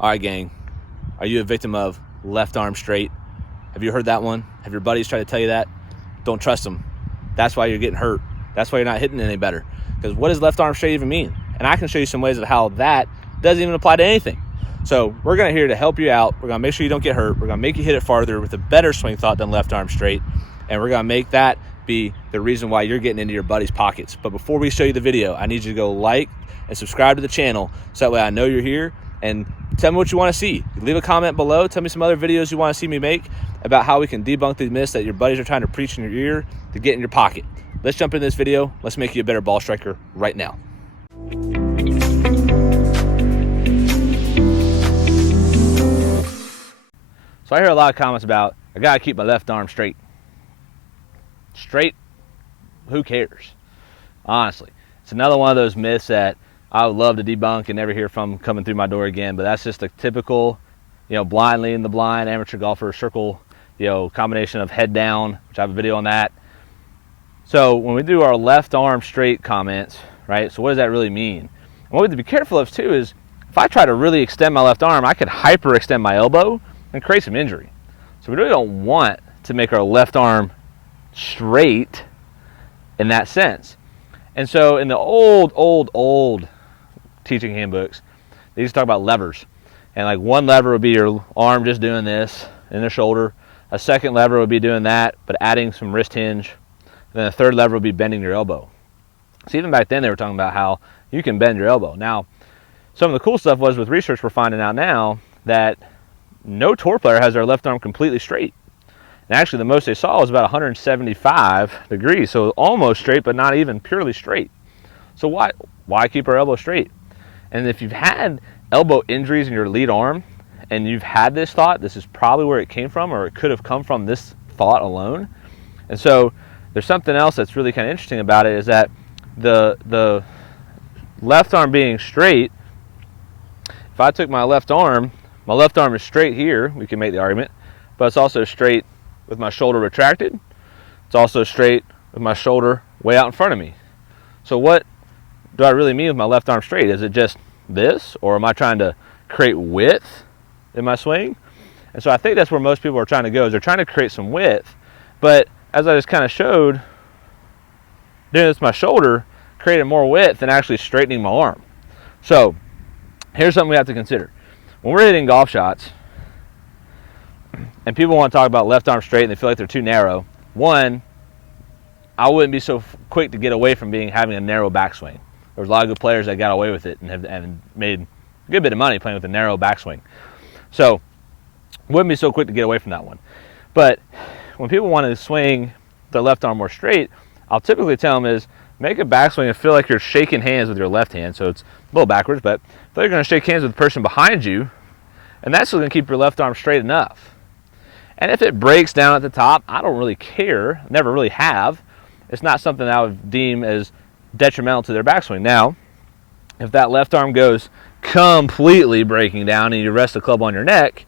All right, gang, are you a victim of left arm straight? Have you heard that one? Have your buddies tried to tell you that? Don't trust them. That's why you're getting hurt. That's why you're not hitting any better. Because what does left arm straight even mean? And I can show you some ways of how that doesn't even apply to anything. So we're going to here to help you out. We're going to make sure you don't get hurt. We're going to make you hit it farther with a better swing thought than left arm straight. And we're going to make that be the reason why you're getting into your buddy's pockets. But before we show you the video, I need you to go like and subscribe to the channel so that way I know you're here. And tell me what you want to see. Leave a comment below. Tell me some other videos you want to see me make about how we can debunk these myths that your buddies are trying to preach in your ear to get in your pocket. Let's jump into this video. Let's make you a better ball striker right now. So I hear a lot of comments about, I gotta keep my left arm straight. Straight? Who cares? Honestly, it's another one of those myths that I would love to debunk and never hear from coming through my door again. But that's just a typical, blind leading the blind, amateur golfer circle, combination of head down, which I have a video on that. So when we do our left arm straight comments, right? So what does that really mean? And what we have to be careful of too is if I try to really extend my left arm, I could hyperextend my elbow and create some injury. So we really don't want to make our left arm straight in that sense. And so in the old teaching handbooks, they used to talk about levers. And like one lever would be your arm just doing this in the shoulder. A second lever would be doing that, but adding some wrist hinge. Then the third lever would be bending your elbow. So even back then they were talking about how you can bend your elbow. Now, some of the cool stuff was with research we're finding out now that no tour player has their left arm completely straight. And actually the most they saw was about 175 degrees, so almost straight, but not even purely straight. So why keep our elbow straight? And if you've had elbow injuries in your lead arm and you've had this thought, this is probably where it came from, or it could have come from this thought alone. And so there's something else that's really kind of interesting about it is that the left arm being straight, if I took my left arm is straight here, we can make the argument, but it's also straight with my shoulder retracted. It's also straight with my shoulder way out in front of me. So what do I really mean with my left arm straight? Is it just this, or am I trying to create width in my swing? And so I think that's where most people are trying to go, is they're trying to create some width. But as I just kind of showed, doing this with my shoulder created more width than actually straightening my arm. So here's something we have to consider. When we're hitting golf shots, and people want to talk about left arm straight and they feel like they're too narrow, one, I wouldn't be so quick to get away from having a narrow backswing. There's a lot of good players that got away with it and have made a good bit of money playing with a narrow backswing. So wouldn't be so quick to get away from that one. But when people want to swing their left arm more straight, I'll typically tell them is make a backswing and feel like you're shaking hands with your left hand. So it's a little backwards, but feel like you're going to shake hands with the person behind you, and that's going to keep your left arm straight enough. And if it breaks down at the top, I don't really care. Never really have. It's not something that I would deem as detrimental to their backswing. Now, if that left arm goes completely breaking down and you rest the club on your neck,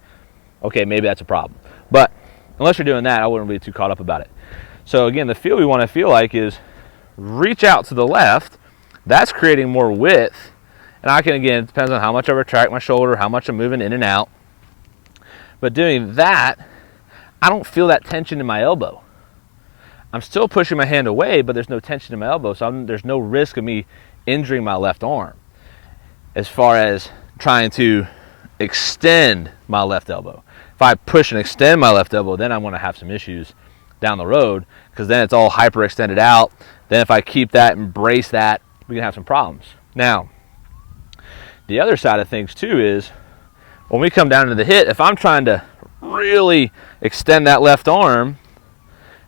okay, maybe that's a problem. But unless you're doing that, I wouldn't be too caught up about it. So again, the feel we want to feel like is reach out to the left. That's creating more width. And I can, again, it depends on how much I retract my shoulder, how much I'm moving in and out. But doing that, I don't feel that tension in my elbow. I'm still pushing my hand away, but there's no tension in my elbow, so there's no risk of me injuring my left arm as far as trying to extend my left elbow. If I push and extend my left elbow, then I'm going to have some issues down the road, because then it's all hyperextended out. Then if I keep that, embrace that, we can have some problems. Now, the other side of things too is when we come down to the hit, if I'm trying to really extend that left arm,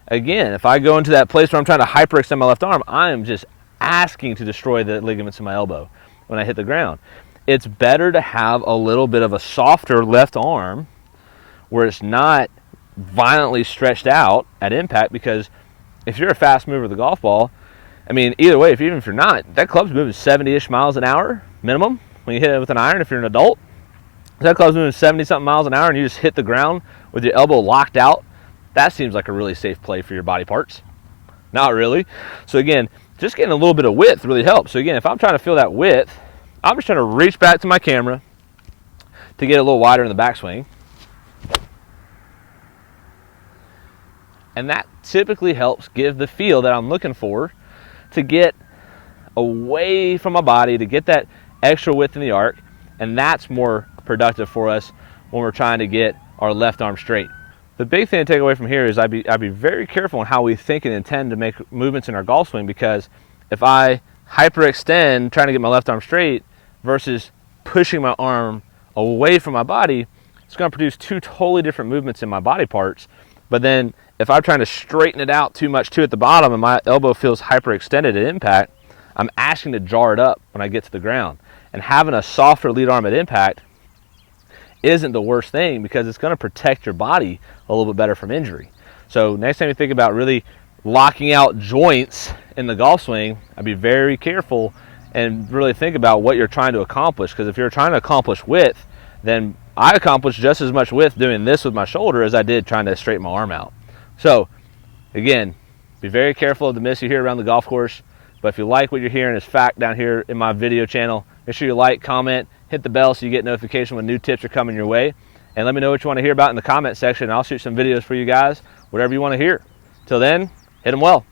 again, if I go into that place where I'm trying to hyperextend my left arm, I am just asking to destroy the ligaments in my elbow when I hit the ground. It's better to have a little bit of a softer left arm where it's not violently stretched out at impact, because if you're a fast mover of the golf ball, I mean, either way, even if you're not, that club's moving 70-ish miles an hour minimum when you hit it with an iron. If you're an adult, if that club's moving 70-something miles an hour and you just hit the ground with your elbow locked out, that seems like a really safe play for your body parts. Not really. So again, just getting a little bit of width really helps. So again, if I'm trying to feel that width, I'm just trying to reach back to my camera, to get a little wider in the backswing. And that typically helps give the feel that I'm looking for to get away from my body, to get that extra width in the arc, and that's more productive for us when we're trying to get our left arm straight. The big thing to take away from here is I'd be very careful on how we think and intend to make movements in our golf swing, because if I hyperextend trying to get my left arm straight versus pushing my arm away from my body, it's going to produce two totally different movements in my body parts. But then if I'm trying to straighten it out too much too at the bottom and my elbow feels hyperextended at impact, I'm asking to jar it up when I get to the ground. And having a softer lead arm at impact isn't the worst thing, because it's going to protect your body a little bit better from injury. So next time you think about really locking out joints in the golf swing, I'd be very careful and really think about what you're trying to accomplish. Because if you're trying to accomplish width, then I accomplished just as much width doing this with my shoulder as I did trying to straighten my arm out. So again, be very careful of the miss you hear around the golf course. But if you like what you're hearing as fact down here in my video channel, make sure you like, comment, hit the bell so you get notification when new tips are coming your way. And let me know what you want to hear about in the comment section. I'll shoot some videos for you guys, whatever you want to hear. Till then, hit them well.